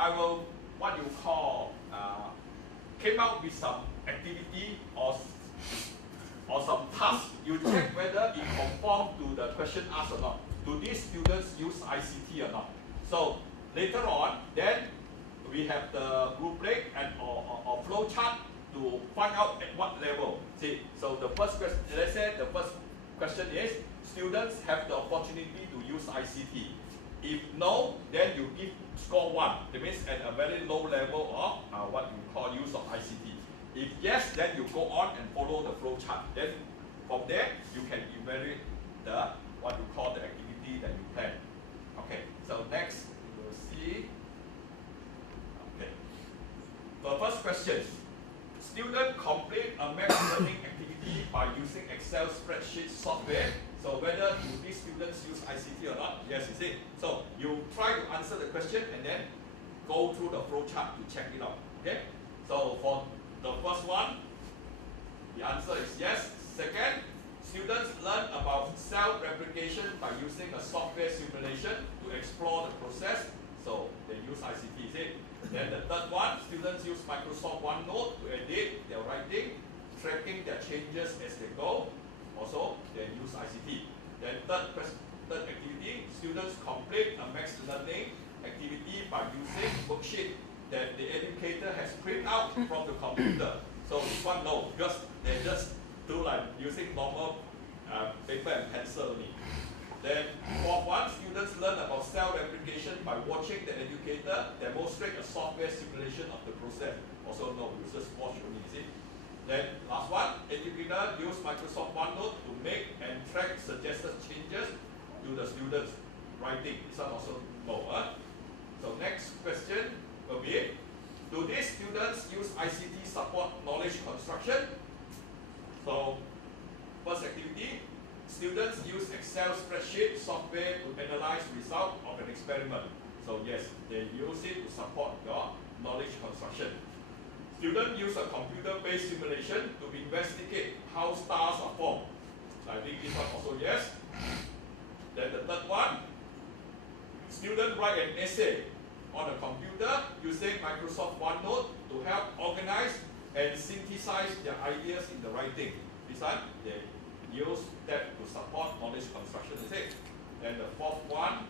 I will, what you call, came out with some activity or some task. You check whether it conforms to the question asked or not. Do these students use ICT or not? So later on, then we have the rubric and or flow chart to find out at what level. See, so the first question, let's say the first question is, students have the opportunity to use ICT. If no, then you give score 1. That means at a very low level of what you call use of ICT. If yes, then you go on and follow the flow chart. Then from there, you can evaluate the what you call the activity that you plan. Okay, so next we will see. Okay, the first question. Student complete a math learning activity by using Excel spreadsheet software. So whether do these students use ICT or not? Yes, is it? So you try to answer the question and then go through the flow chart to check it out. Okay? So for the first one, the answer is yes. Second, students learn about cell replication by using a software simulation to explore the process. So they use ICT, is it? Then the third one, students use Microsoft OneNote to edit their writing, tracking their changes as they go. Also, they use ICT. Then third activity, students complete a max learning activity by using worksheet that the educator has printed out from the computer. So this one no, because they just do like using normal paper and pencil only. Then fourth one, students learn about cell replication by watching the educator demonstrate a software simulation of the process. Also no, you just watch only, is it? Then last one, educator use Microsoft OneNote to make and track suggested changes to the students' writing. This one also no. So next question will be, do these students use ICT support knowledge construction? So first activity, students use Excel spreadsheet software to analyze results of an experiment. So yes, they use it to support your knowledge construction. Students use a computer-based simulation to investigate how stars are formed. So I think this one also yes. Then the third one, students write an essay on a computer using Microsoft OneNote to help organize and synthesize their ideas in the writing. This one, they use that to support knowledge construction, is it? Then the fourth one,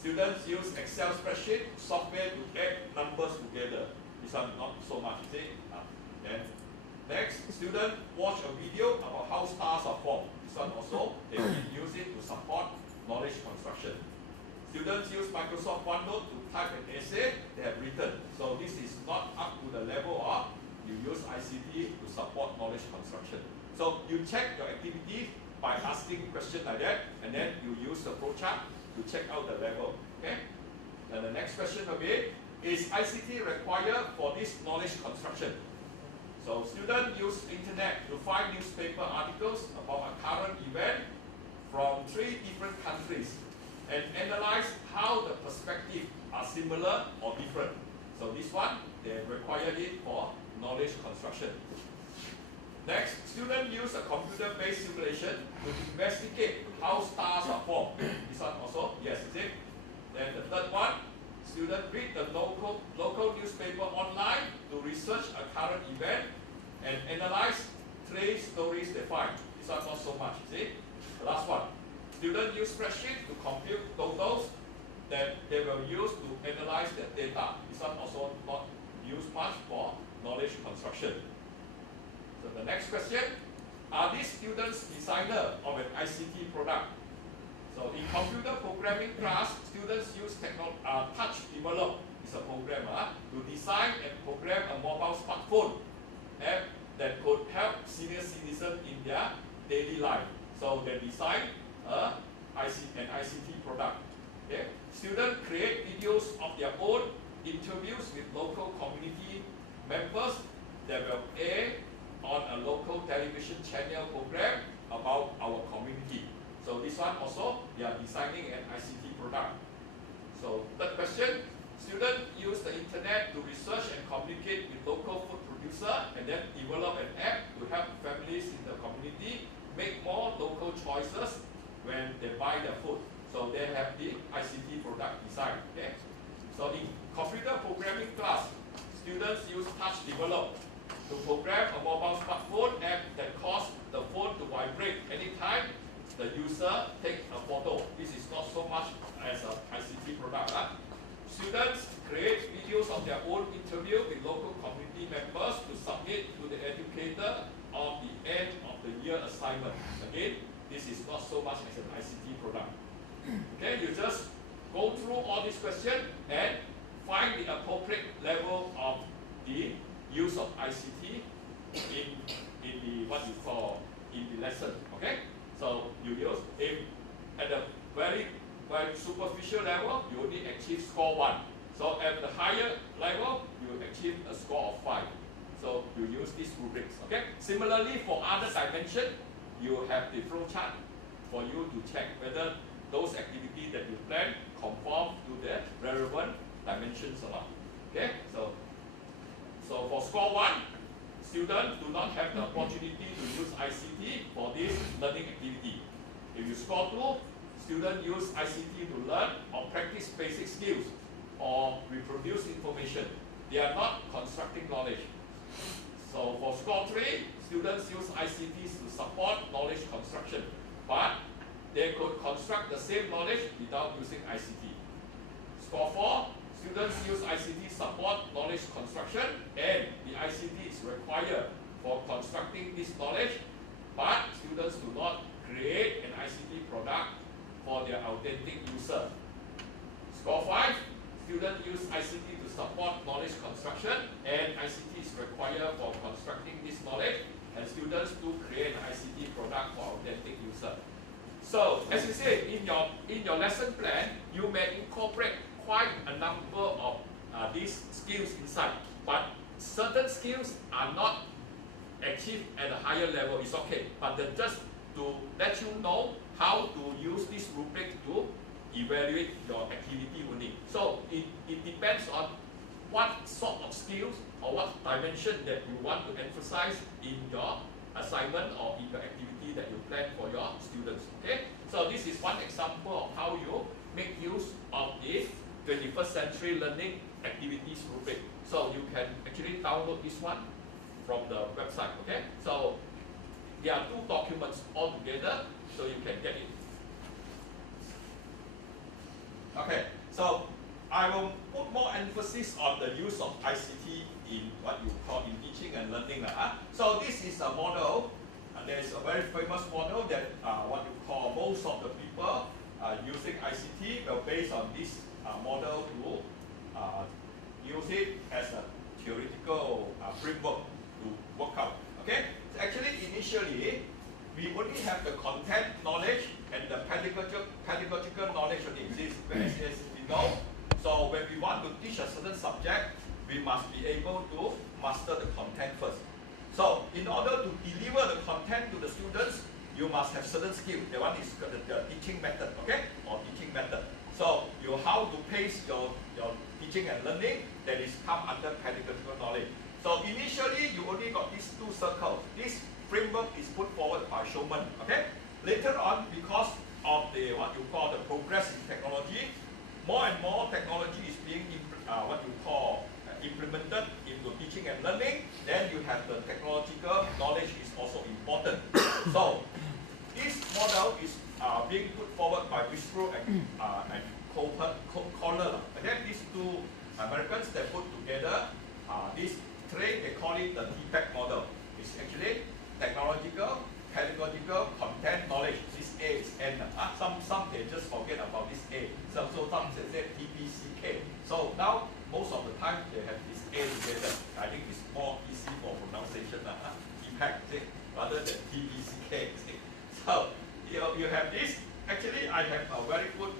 students use Excel spreadsheet software to add numbers together. This one not so much, is it? Then next, students watch a video about how stars are formed. This one also, they can use it to support knowledge construction. Students use Microsoft OneNote to type an essay they have written. So this is not up to the level of you use ICT to support knowledge construction. So you check your activity by asking questions like that, and then you use the flow chart to check out the level. Okay? And the next question will be, is ICT required for this knowledge construction? So students use internet to find newspaper articles about a current event from 3 different countries and analyze how the perspectives are similar or different. So this one, they required it for knowledge construction. Next, students use a computer-based simulation to investigate how stars are formed. This one also, yes, is it? Then the third one, students read the local newspaper online to research a current event and analyze 3 stories they find. This one not so much, is it? The last one, students use spreadsheet to compute totals that they will use to analyze the data. This one also not used much for knowledge construction. So the next question, are these students designer of an ICT product? So in computer programming class, students use Touch Develop, is a program, to design and program a mobile smartphone app that could help senior citizens in their daily life. So they design an ICT product. Okay? Students create videos of their own, interviews with local community members that will air on a local television channel program about our community. So this one also, they are designing an ICT product. So third question, students use the internet to research and communicate with local food producer and then develop an app to help families in the community make more local choices when they buy their food. So they have the ICT product design. Okay? So in much developed. To program a mobile smartphone app that causes the phone to vibrate anytime the user takes a photo. This is not so much as an ICT product. Students create videos of their own interview with local community members to submit to the educator on the end of the year assignment. Again, this is not so much as an ICT product. Okay, you just go through all these questions and find the appropriate level of the use of ICT in the what you call in the lesson. Okay, so you use at the very superficial level, you only achieve score 1. So at the higher level, you achieve a score of 5. So you use these rubrics. Okay. Similarly, for other dimension, you have the flow chart for you to check whether those activities that you plan conform to the relevant dimensions or not. Okay. So for score 1, students do not have the opportunity to use ICT for this learning activity. If you score 2, students use ICT to learn or practice basic skills or reproduce information. They are not constructing knowledge. So for score 3, students use ICTs to support knowledge construction, but they could construct the same knowledge without using ICT. Score 4, students use ICT to support knowledge construction, and the ICT is required for constructing this knowledge, but students do not create an ICT product for their authentic user. Score 5, students use ICT to support knowledge construction, and ICT is required for constructing this knowledge, and students do create an ICT product for authentic user. So, as you said, in your lesson plan, you may incorporate quite a number of these skills inside, but certain skills are not achieved at a higher level. It's okay, but just to let you know how to use this rubric to evaluate your activity only. So it depends on what sort of skills or what dimension that you want to emphasize in your assignment or in your activity that you plan for your students. Okay, so this is one example of how you make use of the 21st century learning activities rubric. So you can actually download this one from the website. Okay, so there are 2 documents all together, so you can get it. Okay, so I will put more emphasis on the use of ICT in what you call in teaching and learning. So this is a model. There is a very famous model that what you call most of the people using ICT will based on this model to use it as a theoretical framework to work out. Okay, so actually initially we only have the content knowledge and the pedagogical knowledge only. This as we know. So when we want to teach a certain subject, we must be able to master the content first. So in order to deliver the content to the students, you must have certain skills. The one is the teaching method, okay, or teaching method. So you how to pace your teaching and learning, that is come under pedagogical knowledge. So initially you only got these 2 circles. This framework is put forward by Shulman. Okay. Later on, because of the what you call the progress in technology, more and more technology is being what you call implemented into teaching and learning. Then you have the technological knowledge is also important. So this model is being put forward by Bistro and Kohler. Again, these 2 Americans that put together this trade, they call it the TPEC model. It's actually technological, pedagogical, content, knowledge. This A is N. Some they just forget about this A. So some say TPCK. So now most of the time they have this A together. I think it's more easy for pronunciation. TPEC rather than TPCK. So you have this. Actually, I have a very good